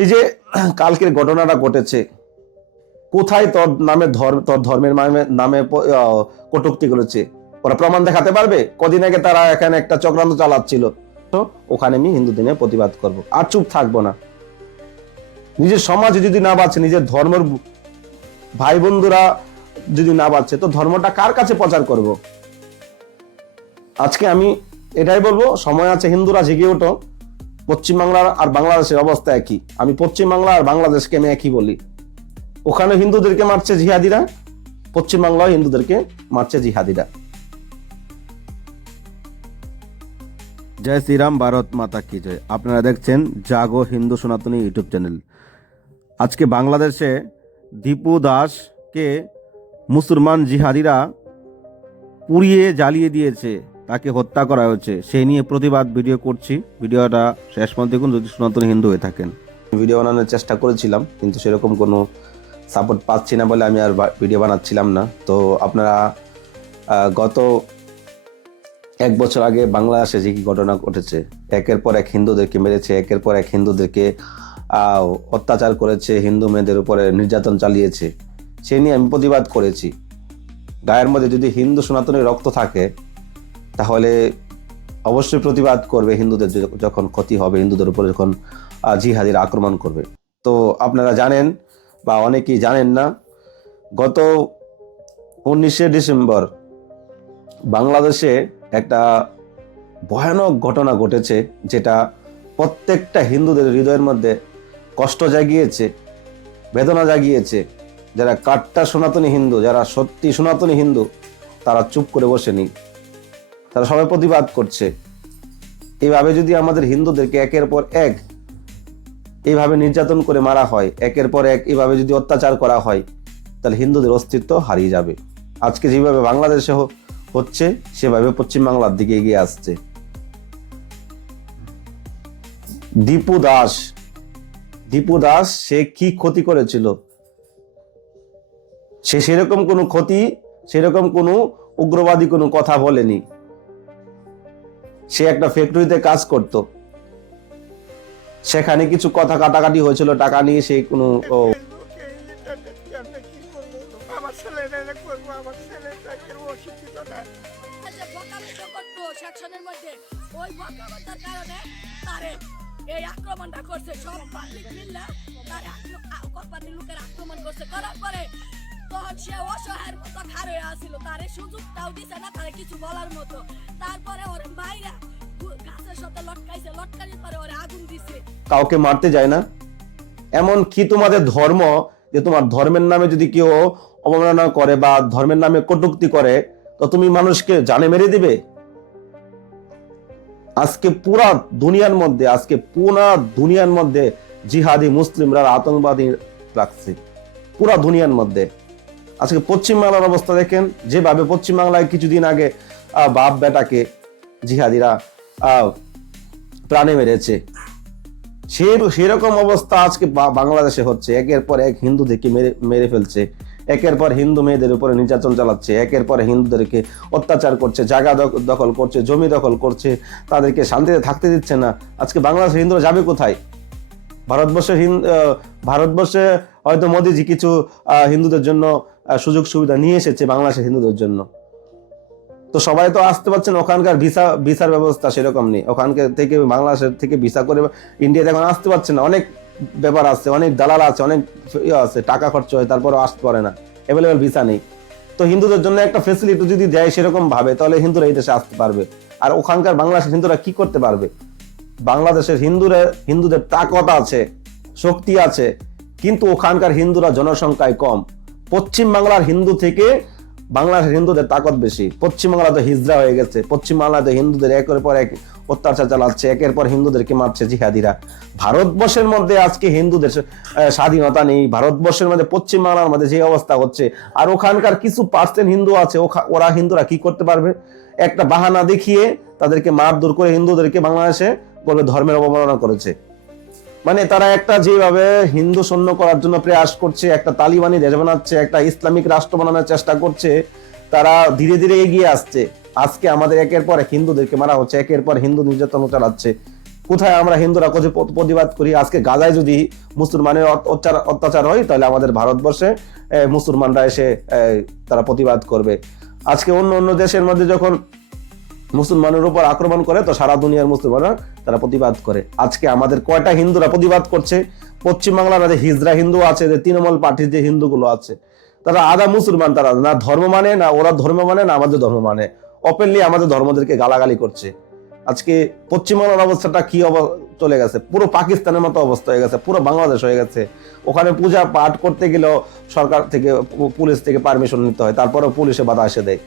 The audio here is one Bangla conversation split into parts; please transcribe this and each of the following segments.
এই যে কালকের ঘটনাটা ঘটেছে, কোথায় তোর নামে তোর ধর্মের নামে কটূক্তি করেছে, ওরা প্রমাণ দেখাতে পারবে? কদিন আগে তারা এখানে একটা চক্রান্ত চালাচ্ছিল, তো ওখানে আমি হিন্দু দিনে প্রতিবাদ করব, আর চুপ থাকবো না। নিজের সমাজে যদি না বাঁচে, নিজের ধর্মের ভাই বন্ধুরা যদি না বাঁচে, তো ধর্মটা কার কাছে প্রচার করব? আজকে আমি এটাই বলবো, সময় আছে, হিন্দুরা জেগে ওঠো। পশ্চিমবাংলার আর বাংলাদেশের অবস্থা একই। আমি পশ্চিমবাংলা আর বাংলাদেশকে আমি একই বলি। ওখানে হিন্দুদেরকে মারছে জিহাদিরা, পশ্চিমবাংলায় হিন্দুদেরকে মারছে জিহাদিরা। জয় শ্রীরাম, ভারত মাতা কি জয়। আপনারা দেখছেন জাগো হিন্দু সনাতনী ইউটিউব চ্যানেল। আজকে বাংলাদেশে দীপু দাসকে মুসলমান জিহাদিরা পুড়িয়ে জ্বালিয়ে দিয়েছে, তাকে হত্যা করা হয়েছে, সেই নিয়ে প্রতিবাদ ভিডিও করছি। ভিডিওটা শেষ পর্যন্ত দেখুন যদি সনাতনী হিন্দু হয়ে থাকেন। ভিডিও বানানোর চেষ্টা করেছিলাম, কিন্তু সেরকম কোনো সাপোর্ট পাচ্ছি না বলে আমি আর ভিডিও বানাচ্ছিলাম না। তো আপনারা গত 1 বছর আগে বাংলাদেশে যে কি ঘটনা ঘটেছে, একের পর এক হিন্দুদেরকে মেরেছে, একের পর এক হিন্দুদেরকে অত্যাচার করেছে, হিন্দু মেয়েদের উপরে নির্যাতন চালিয়েছে, সে নিয়ে আমি প্রতিবাদ করেছি। গায়ের মধ্যে যদি হিন্দু সনাতনের রক্ত থাকে তাহলে অবশ্যই প্রতিবাদ করবে। হিন্দুদের যখন ক্ষতি হবে, হিন্দুদের উপরে যখন জিহাদিরা আক্রমণ করবে। তো আপনারা জানেন বা অনেকেই জানেন না, গত 19শে ডিসেম্বর বাংলাদেশে একটা ভয়ানক ঘটনা ঘটেছে, যেটা প্রত্যেকটা হিন্দুদের হৃদয়ের মধ্যে কষ্ট জাগিয়েছে, বেদনা জাগিয়েছে। যারা কাট্টা সনাতনী হিন্দু, যারা সত্যি সনাতনী হিন্দু, তারা চুপ করে বসেনি, তারা সবাই প্রতিবাদ করছে। এইভাবে যদি আমাদের হিন্দুদেরকে একের পর এক এইভাবে নির্যাতন করে মারা হয়, একের পর এক এইভাবে যদি অত্যাচার করা হয়, তাহলে হিন্দুদের অস্তিত্ব হারিয়ে যাবে। আজকে যেভাবে বাংলাদেশে হচ্ছে, সেভাবে পশ্চিমবাংলার দিকে এগিয়ে আসছে। দীপু দাস সে কি ক্ষতি করেছিল? সে সেরকম কোনো ক্ষতি, সেরকম কোনো উগ্রবাদী কোনো কথা বলেনি। সে একটা ফ্যাক্টরিতে কাজ করত, সেখানে কিছু কথা কাটাকাটি হয়েছিল টাকা নিয়ে। সে কোনো এই আক্রমণটা করছে, সব পাবলিক মিল্লা তার কোম্পানির লোকের আক্রমণ করছে, করার পরে তখন সে অসহায়ের মতো খাড়ে আসছিল, তারে সুযোগটাও দিছে না তারে কিছু বলার মতো। তারপরে ওর মাইরা গাছের সাথে লটকাইছে, লটকানোর পরে ওরে আগুন দিছে। কাউকে মারতে যায় না। এমন কি তোমাদের ধর্ম যে তোমার ধর্মের নামে যদি কেউ অবমাননা করে বা ধর্মের নামে কটূক্তি করে, তো তুমি মানুষকে জানে মেরে দিবে? আজকে পুরা দুনিয়ার মধ্যে জিহাদি মুসলিমরা আতঙ্কবাদী রাখছে, পুরা দুনিয়ার মধ্যে। আজকে পশ্চিমবাংলার অবস্থা দেখেন, যেভাবে পশ্চিমবাংলায় কিছুদিন আগে বাপ বেটাকে জিহাদিরা প্রাণে মেরেছে, সেরকম অবস্থা আজকে বাংলাদেশে হচ্ছে। একের পর এক হিন্দুদেরকে মেরে ফেলছে, একের পর হিন্দু মেয়েদের উপরে নির্যাতন চালাচ্ছে, একের পর হিন্দুদেরকে অত্যাচার করছে, জায়গা দখল করছে, জমি দখল করছে, তাদেরকে শান্তিতে থাকতে দিচ্ছে না। আজকে বাংলাদেশের হিন্দুরা যাবে কোথায়? ভারতবর্ষে হয়তো মোদিজি কিছু হিন্দুদের জন্য সুযোগ সুবিধা নিয়ে এসেছে বাংলাদেশের হিন্দুদের জন্য, তো সবাই তো আসতে পারছেন। ওখানকার ভিসার ব্যবস্থা সেরকম নেই। ওখানকার থেকে বাংলাদেশের থেকে ভিসা করে ইন্ডিয়াতে এখন আসতে পারছে না। অনেক ব্যাপার আছে, অনেক দালাল আছে, অনেক আছে, টাকা খরচ হয়, তারপরে আসতে পারে না, অ্যাভেলেবেল ভিসা নেই। তো হিন্দুদের জন্য একটা ফেসিলিটি যদি দেয় সেরকম ভাবে, তাহলে হিন্দুরা এই দেশে আসতে পারবে। আর ওখানকার বাংলাদেশের হিন্দুরা কি করতে পারবে? বাংলাদেশের হিন্দুদের তাকত আছে, শক্তি আছে, কিন্তু ওখানকার হিন্দুরা জনসংখ্যায় কম। পশ্চিম বাংলার হিন্দু থেকে বাংলাদেশের হিন্দুদের তাকত বেশি। পশ্চিমবাংলা তো হিজড়া হয়ে গেছে, পশ্চিমবাংলাতে হিন্দুদের একের পর এক অত্যাচার চালাচ্ছে, একের পর হিন্দুদেরকে মারছে জিহাদিরা। ভারতবর্ষের মধ্যে আজকে হিন্দুদের স্বাধীনতা নেই। ভারতবর্ষের মধ্যে পশ্চিমবাংলার মধ্যে যে অবস্থা হচ্ছে, আর ওখানকার কিছু পার্সেন্ট হিন্দু আছে, ওরা হিন্দুরা কি করতে পারবে? একটা বাহানা দেখিয়ে তাদেরকে মারধর করে হিন্দুদেরকে বাংলাদেশে বলবে ধর্মের অবমাননা করেছে। মানে তারা একটা যেভাবে হিন্দু শূন্য করার জন্য প্রয়াস করছে, একটা তালিবানি দেশ বানাচ্ছে, একটা ইসলামিক রাষ্ট্র বানানোর চেষ্টা করছে, তারা ধীরে ধীরে এগিয়ে আসছে। আজকে আমাদের একের পর এক হিন্দুদেরকে মারা হচ্ছে, একের পর হিন্দু নির্যাতন চালাচ্ছে। কোথায় আমরা হিন্দুরা কোথায় প্রতিবাদ করি? আজকে গাজায় যদি মুসলমানের অত্যাচার হয়, তাহলে আমাদের ভারতবর্ষে মুসলমানরা এসে তারা প্রতিবাদ করবে। আজকে অন্য অন্য দেশের মধ্যে যখন মুসলমানের উপর আক্রমণ করে, তো সারা দুনিয়ার মুসলমানরা তারা প্রতিবাদ করে। আজকে আমাদের কয়টা হিন্দুরা প্রতিবাদ করছে? পশ্চিমবাংলার যে হিজড়া হিন্দু আছে, যে তৃণমূল পার্টির যে হিন্দুগুলো আছে, তারা আধা মুসলমান, তারা না ধর্ম মানে, না ওরা ধর্ম মানে, না আমাদের ধর্ম মানে, ওপেনলি আমাদের ধর্মদেরকে গালাগালি করছে। আজকে পশ্চিমবাংলার অবস্থাটা কি চলে গেছে, পুরো পাকিস্তানের মতো অবস্থা হয়ে গেছে, পুরো বাংলাদেশ হয়ে গেছে। ওখানে পূজা পাঠ করতে গেলেও সরকার থেকে, পুলিশ থেকে পারমিশন নিতে হয়, তারপরেও পুলিশে বাধা এসে দেয়।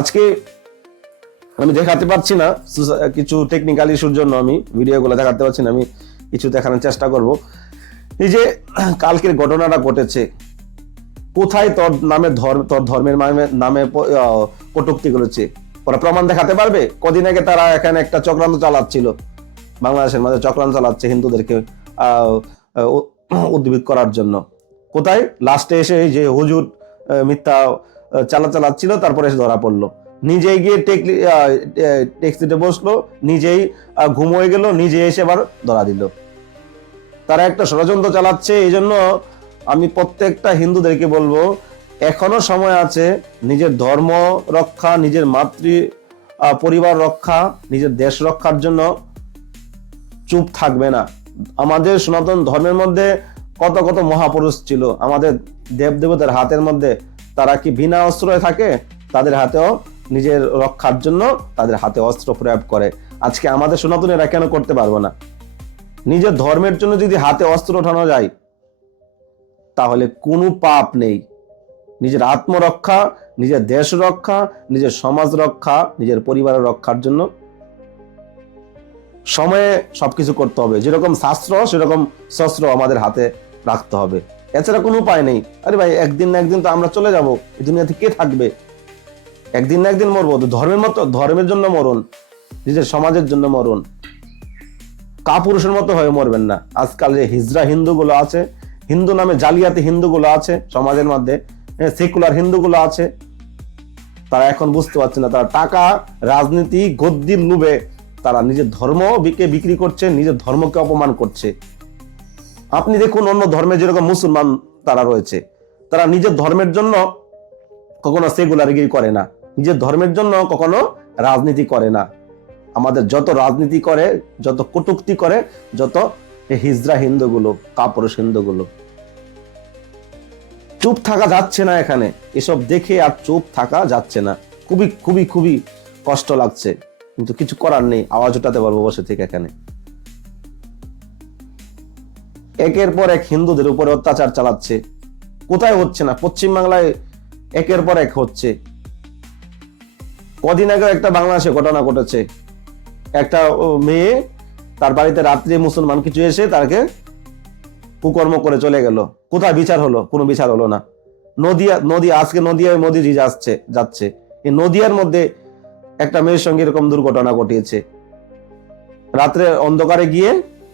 আজকে আমি দেখাতে পারছি না, কিছু টেকনিক্যাল ইস্যুর জন্য আমি ভিডিওগুলো দেখাতে পারছি না, আমি কিছু দেখানোর চেষ্টা করব। এই যে কালকের ঘটনাটা ঘটেছে, কোথায় তোর নামে তোর ধর্মের নামে কটূক্তি করেছে, ওরা প্রমাণ দেখাতে পারবে? কদিন আগে তারা এখানে একটা চক্রান্ত চালাচ্ছিল, বাংলাদেশের মাঝে চক্রান্ত চালাচ্ছে হিন্দুদেরকে উদ্ভিদ করার জন্য। কোথায়? লাস্টে এসে যে হুজুর মিথ্যা চালাচ্ছিল, তারপরে এসে ধরা পড়লো। নিজেই গিয়ে ট্যাক্সিতে বসলো, নিজেই ঘুম হয়ে গেল, নিজে এসে আবার ধরা দিল। তারা একটা ষড়যন্ত্র চালাচ্ছে। এই জন্য আমি প্রত্যেকটা হিন্দুদেরকে বলবো, এখনো সময় আছে নিজের ধর্ম রক্ষা, নিজের পরিবার রক্ষা, নিজের দেশ রক্ষার জন্য চুপ থাকবে না। আমাদের সনাতন ধর্মের মধ্যে কত কত মহাপুরুষ ছিল, আমাদের দেবদেবতার হাতের মধ্যে তারা কি বিনা অস্ত্রে থাকে? তাদের হাতেও নিজের রক্ষার জন্য তাদের হাতে অস্ত্র প্রয়োগ করে। আজকে আমাদের সনাতনীরা কেন করতে পারবো না? নিজের ধর্মের জন্য যদি হাতে অস্ত্র ওঠানো যায়, তাহলে কোনো পাপ নেই। নিজের আত্মরক্ষা, নিজের দেশ রক্ষা, নিজের সমাজ রক্ষা, নিজের পরিবারের রক্ষার জন্য সময়ে সবকিছু করতে হবে। যেরকম শাস্ত্র, সেরকম শস্ত্র আমাদের হাতে রাখতে হবে। এছাড়া কোনো উপায় নেই। আরে ভাই, একদিন না একদিন তো আমরা চলে যাব, এই দুনিয়াতে কে থাকবে? একদিন না একদিন মরবো। তো ধর্মের জন্য মরুন, নিজের সমাজের জন্য মরুন, কাপুরুষের মতো হয়ে মরবেন না। আজকাল যে হিজড়া হিন্দুগুলো আছে, হিন্দু নামে জালিয়াতি হিন্দুগুলো আছে সমাজের মধ্যে, সেকুলার হিন্দুগুলো আছে, তারা এখন বুঝতে পারছে না, তারা টাকা, রাজনীতি, গদ্দির লোভে তারা নিজের ধর্মকে বিক্রি করছে, নিজের ধর্মকে অপমান করছে। আপনি দেখুন, অন্য ধর্মে যেরকম মুসলমান তারা রয়েছে, তারা নিজের ধর্মের জন্য কখনো সেকুলারিটি করে না, নিজের ধর্মের জন্য কখনো রাজনীতি করে না। আমাদের যত রাজনীতি করে, যত কটূক্তি করে, যত হিজড়া হিন্দুগুলো, কাপুরুষ হিন্দুগুলো। চুপ থাকা যাচ্ছে না এখানে, এসব দেখে আর চুপ থাকা যাচ্ছে না। খুবই খুবই খুবই কষ্ট লাগছে, কিন্তু কিছু করার নেই, আওয়াজ উঠাতে পারবো বসে থেকে এখানে। একের পর এক হিন্দুদের উপরে অত্যাচার চালাচ্ছে। কোথায় হচ্ছে না? পশ্চিমবাংলায় একের পর এক হচ্ছে। কদিন আগে একটা বাংলাদেশে ঘটনা ঘটেছে, একটা মেয়ে, তার বাড়িতে রাত্রে মুসলমান কিছু এসে তাকে কুকর্ম করে চলে গেল। কোথায় বিচার হলো? কোনো বিচার হলো না। আজকে নদিয়ায় মোদিজি যাচ্ছে, এই নদিয়ার মধ্যে একটা মেয়ের সঙ্গে এরকম দুর্ঘটনা ঘটিয়েছে। রাত্রে অন্ধকারে গিয়ে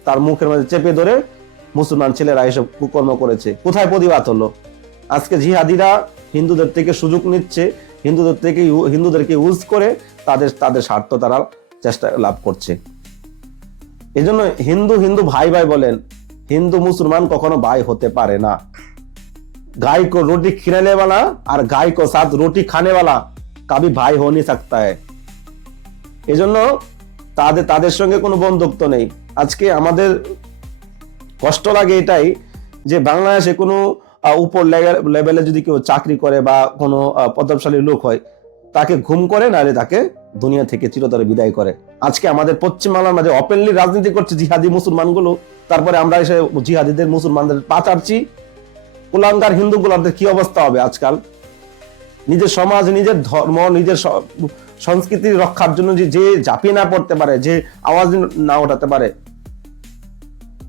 তার মুখের মধ্যে চেপে ধরে মুসলমান ছেলেরা এসব কুকর্ম করেছে। কোথায় প্রতিবাদ হলো? আজকে জিহাদিরা হিন্দুদের থেকে সুযোগ নিচ্ছে, হিন্দুদেরকে ইউজ করে তাদের স্বার্থ তারা চেষ্টা লাভ করছে। এই জন্য হিন্দু ভাই ভাই বলেন, হিন্দু মুসলমান কখনো ভাই হতে পারে না। गाय को रोटी खिलाने वाला और गाय को साथ रोटी खाने वाला कभी भाई हो नहीं सकता है। এজন্য তাদের সঙ্গে কোনো বন্ধুত্ব নেই। আজকে আমাদের কষ্ট লাগে এটাই যে বাংলাদেশে কোনো উপর লেভেলে যদি কেউ চাকরি করে বা কোনো প্রতাপশালী লোক হয়, তাকে ঘুম করে, নাহলে তাকে দুনিয়া থেকে চিরতরে বিদায় করে। আজকে আমাদের পশ্চিমবাংলার মাঝে ওপেনলি রাজনীতি করছে জিহাদি মুসলমানগুলো, তারপরে আমরা এসে জিহাদিদের মুসলমানদের পাচারছি। কুলাঙ্গার হিন্দুগুলোদের কি অবস্থা হবে আজকাল? নিজের সমাজ, নিজের ধর্ম, নিজের সংস্কৃতি রক্ষার জন্য যে ঝাঁপিয়ে না পড়তে পারে, যে আওয়াজ না ওঠাতে পারে,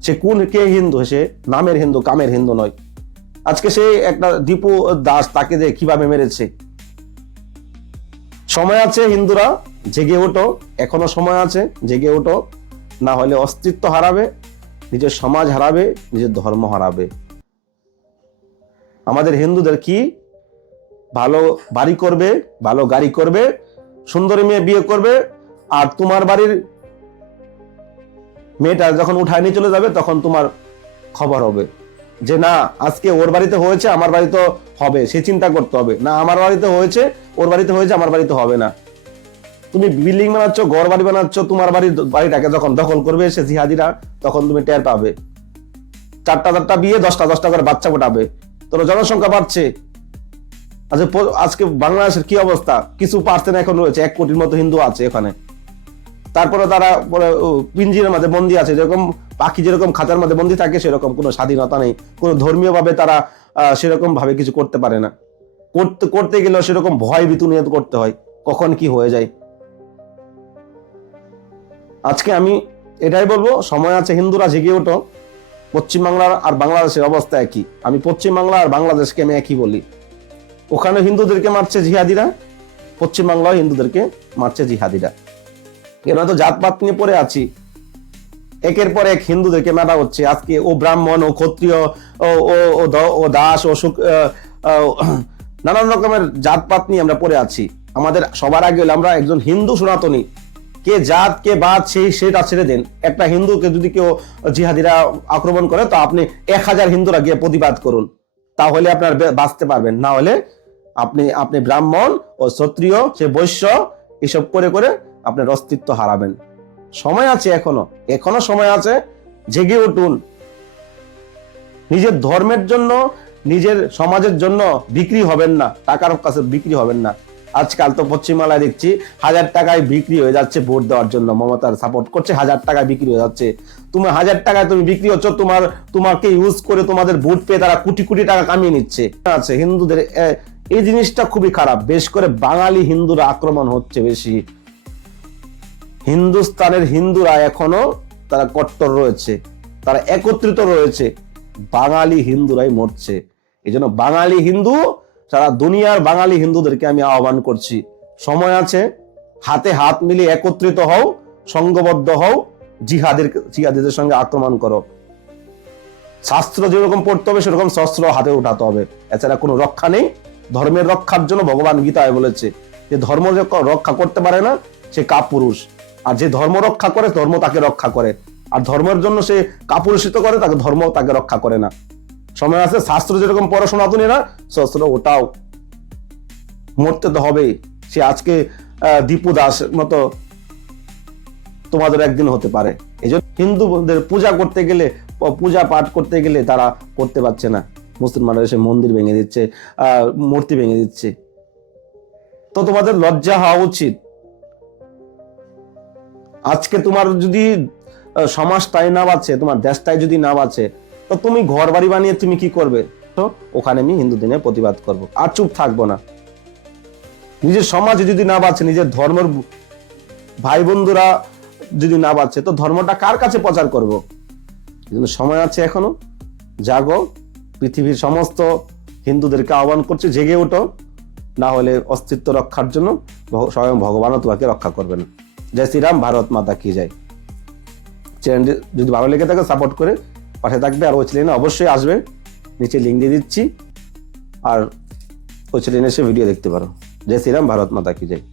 সে কে হিন্দু? সে নামের হিন্দু, কামের হিন্দু নয়। আজকে সে একটা দীপু দাস, তাকে যে কিভাবে মেরেছে। সময় আছে, হিন্দুরা জেগে ওঠো, এখনো সময় আছে, জেগে ওঠো, না হলে অস্তিত্ব হারাবে, নিজের সমাজ হারাবে, নিজের ধর্ম হারাবে। আমাদের হিন্দুদের কি ভালো বাড়ি করবে, ভালো গাড়ি করবে, সুন্দরী মেয়ে বিয়ে করবে, আর তোমার বাড়ির মেয়েটা যখন উঠায় নিয়ে চলে যাবে তখন তোমার খবর হবে যে না আজকে ওর বাড়িতে হয়েছে আমার বাড়িতে হবে, সে চিন্তা করতে হবে না আমার বাড়িতে হয়েছে ওর বাড়িতে হয়েছে আমার বাড়িতে হবে না। তুমি বিল্ডিং বানাচ্ছ, ঘর বাড়ি বানাচ্ছ, তোমার বাড়িটাকে যখন দখল করবে সে জিহাদিরা তখন তুমি টের পাবে। 4টা বিয়ে 10টা করে বাচ্চা ফোটাবে, তোর জনসংখ্যা বাড়ছে। আজকে বাংলাদেশের কি অবস্থা, কিছু পার্সেন্ট এখন রয়েছে, 1 কোটির মতো হিন্দু আছে এখানে। তারপরে তারা পিঞ্জিরের মধ্যে বন্দী আছে, যেরকম পাখি যেরকম খাঁচার মধ্যে বন্দী থাকে সেরকম কোনো স্বাধীনতা নেই, কোনো ধর্মীয় ভাবে তারা সেরকম ভাবে কিছু করতে পারে না। করতে গেলেও সেরকম ভয় ভীতু নিয়ে করতে হয়, কখন কি হয়ে যায়। আজকে আমি এটাই বলবো, সময় আছে, হিন্দুরা জেগে ওঠো। পশ্চিমবাংলার আর বাংলাদেশের অবস্থা একই, আমি পশ্চিমবাংলা আর বাংলাদেশকে আমি একই বলি। ওখানে হিন্দুদেরকে মারছে জিহাদিরা, পশ্চিমবাংলাও হিন্দুদেরকে মারছে জিহাদিরা। এরা তো জাতপাত নিয়ে পড়ে আছি, একের পর এক হিন্দুদেরকে মারা হচ্ছে। আজকে ও ব্রাহ্মণ, ও ক্ষত্রিয়, ও দাস, ও নানান রকমের জাতপাত নিয়ে আমরা পড়ে আছি। আমাদের সবার আগে হলো আমরা একজন হিন্দু সনাতনী, কে জাত কে বাদ সেটা ছেড়ে দেন। একটা হিন্দুকে যদি কেউ জিহাদিরা আক্রমণ করে তো আপনি 1000 হিন্দুরা গিয়ে প্রতিবাদ করুন, তাহলে আপনার বাঁচতে পারবেন। না হলে আপনি ব্রাহ্মণ ও ক্ষত্রিয়, সে বৈশ্য, এসব করে করে আপনার অস্তিত্ব হারাবেন। সময় আছে, এখনো সময় আছে, জেগে উঠুন। নিজের ধর্মের জন্য, নিজের সমাজের জন্য বিক্রি হবেন না, টাকার কাছে বিক্রি হবেন না। আজকাল তো পশ্চিমবাংলায় দেখছি 1000 টাকায় বিক্রি হয়ে যাচ্ছে ভোট দেওয়ার জন্য। মমতার সাপোর্ট করছে, 1000 টাকায় বিক্রি হয়ে যাচ্ছে। তুমি 1000 টাকায় তুমি বিক্রি হচ্ছ, তোমাকে ইউজ করে তোমাদের ভোট পেয়ে তারা কোটি কোটি টাকা কামিয়ে নিচ্ছে। আছে হিন্দুদের এই জিনিসটা খুবই খারাপ, বেশ করে বাঙালি হিন্দুরা আক্রমণ হচ্ছে বেশি। হিন্দুস্তানের হিন্দুরা এখনো তারা কট্টর রয়েছে, তারা একত্রিত রয়েছে, বাঙালি হিন্দুরাই মরছে। এই জন্য বাঙালি হিন্দু, সারা দুনিয়ার বাঙালি হিন্দুদেরকে আমি আহ্বান করছি, সময় আছে, হাতে হাত মিলিয়ে একত্রিত হও, সংঘবদ্ধ হও, জিহাদিদের সঙ্গে আক্রমণ করো। শাস্ত্র যেরকম পড়তে হবে সেরকম শস্ত্র হাতে উঠাতে হবে, এছাড়া কোনো রক্ষা নেই। ধর্মের রক্ষার জন্য ভগবান গীতায় বলেছে যে ধর্ম রক্ষা করতে পারে না সে কাপুরুষ, আর যে ধর্ম রক্ষা করে ধর্ম তাকে রক্ষা করে, আর ধর্মের জন্য সে কাপুরুষিত করে তাকে ধর্ম তাকে রক্ষা করে না। সময় আছে, শাস্ত্র যেরকম পড়াশোনা তুমি না, শাস্ত্র ওটাও। মরতে তো হবেই। সে আজকে দীপু দাস মতো তোমাদের একদিন হতে পারে। এই জন্য হিন্দুদের পূজা করতে গেলে, পূজা পাঠ করতে গেলে তারা করতে পারছে না। মুসলমানরা এসে মন্দির ভেঙে দিচ্ছে, মূর্তি ভেঙে দিচ্ছে। তো তোমাদের লজ্জা হওয়া উচিত। আজকে তোমার যদি সমাজটাই না বাঁচে, তোমার দেশটাই যদি না বাঁচে, তো তুমি ঘর বাড়ি বানিয়ে তুমি কি করবে? তো ওখানে আমি হিন্দু দিনে প্রতিবাদ করব, আর চুপ থাকবো না। নিজের সমাজ যদি না বাঁচে, নিজের ধর্মের ভাই বন্ধুরা যদি না বাঁচে, তো ধর্মটা কার কাছে প্রচার করব? কিন্তু সময় আছে এখনো, জাগো। পৃথিবীর সমস্ত হিন্দুদেরকে আহ্বান করছে, জেগে ওঠো, না হলে অস্তিত্ব রক্ষার জন্য স্বয়ং ভগবানও তোমাকে রক্ষা করবে না। জয় শ্রীরাম, ভারত মাতা কি জয়। চ্যানেলটি যদি ভালো লেগে থাকে সাপোর্ট করে পাশে থাকবে, আর ওই চ্যানেলে অবশ্যই আসবে, নিচে লিঙ্ক দিয়ে দিচ্ছি, আর ওই চ্যানেলে এসে ভিডিও দেখতে পারো। জয় শ্রীরাম, ভারত মাতা কি জয়।